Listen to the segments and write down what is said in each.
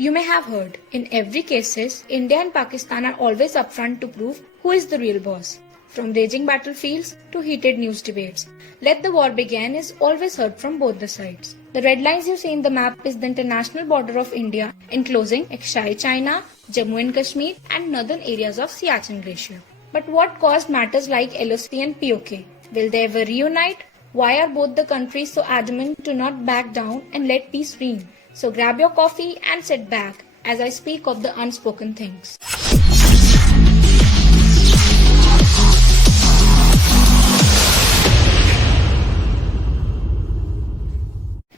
You may have heard, in every cases, India and Pakistan are always upfront to prove who is the real boss. From raging battlefields to heated news debates, "Let the war begin" is always heard from both the sides. The red lines you see in the map is the international border of India, enclosing Aksai China, Jammu and Kashmir, and northern areas of Siachen Glacier. But what caused matters like LOC and POK? Will they ever reunite? Why are both the countries so adamant to not back down and let peace reign? So grab your coffee and sit back as I speak of the unspoken things.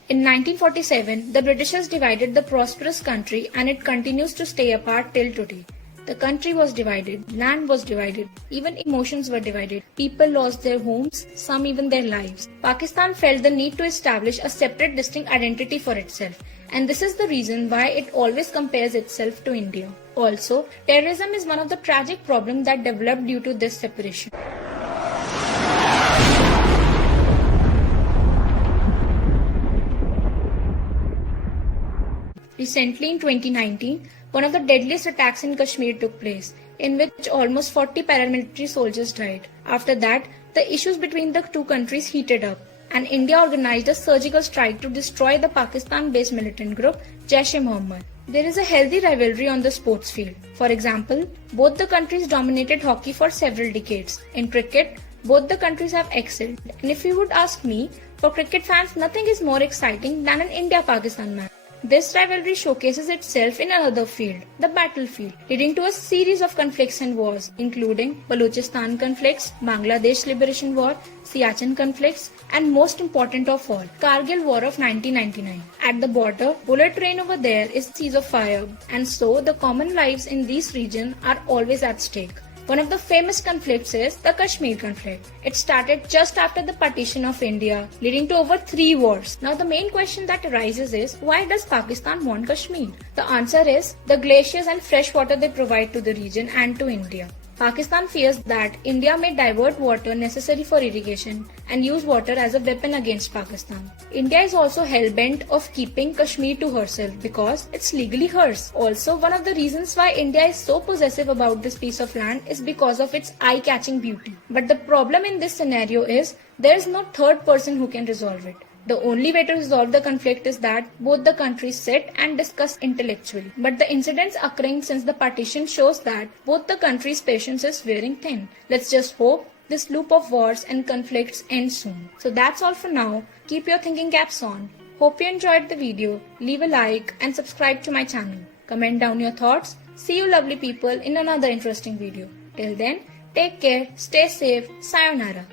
In 1947, the Britishers divided the prosperous country and it continues to stay apart till today. The country was divided, land was divided, even emotions were divided. People lost their homes, some even their lives. Pakistan felt the need to establish a separate, distinct identity for itself. And this is the reason why it always compares itself to India. Also, terrorism is one of the tragic problems that developed due to this separation. Recently in 2019, one of the deadliest attacks in Kashmir took place, in which almost 40 paramilitary soldiers died. After that, the issues between the two countries heated up, and India organized a surgical strike to destroy the Pakistan-based militant group Jaish-e-Mohammed. There is a healthy rivalry on the sports field. For example, both the countries dominated hockey for several decades. In cricket, both the countries have excelled. And if you would ask me, for cricket fans, nothing is more exciting than an India-Pakistan match. This rivalry showcases itself in another field, the battlefield, leading to a series of conflicts and wars, including Balochistan conflicts, Bangladesh Liberation War, Siachen conflicts, and most important of all, Kargil War of 1999. At the border, bullet rain over there is seas of fire, and so the common lives in this region are always at stake. One of the famous conflicts is the Kashmir conflict. It started just after the partition of India, leading to over 3 wars. Now the main question that arises is, why does Pakistan want Kashmir? The answer is the glaciers and fresh water they provide to the region and to India. Pakistan fears that India may divert water necessary for irrigation and use water as a weapon against Pakistan. India is also hell-bent of keeping Kashmir to herself because it's legally hers. Also, one of the reasons why India is so possessive about this piece of land is because of its eye-catching beauty. But the problem in this scenario is there is no third person who can resolve it. The only way to resolve the conflict is that both the countries sit and discuss intellectually. But the incidents occurring since the partition shows that both the countries' patience is wearing thin. Let's just hope this loop of wars and conflicts ends soon. So that's all for now. Keep your thinking caps on. Hope you enjoyed the video. Leave a like and subscribe to my channel. Comment down your thoughts. See you lovely people in another interesting video. Till then, take care, stay safe, sayonara.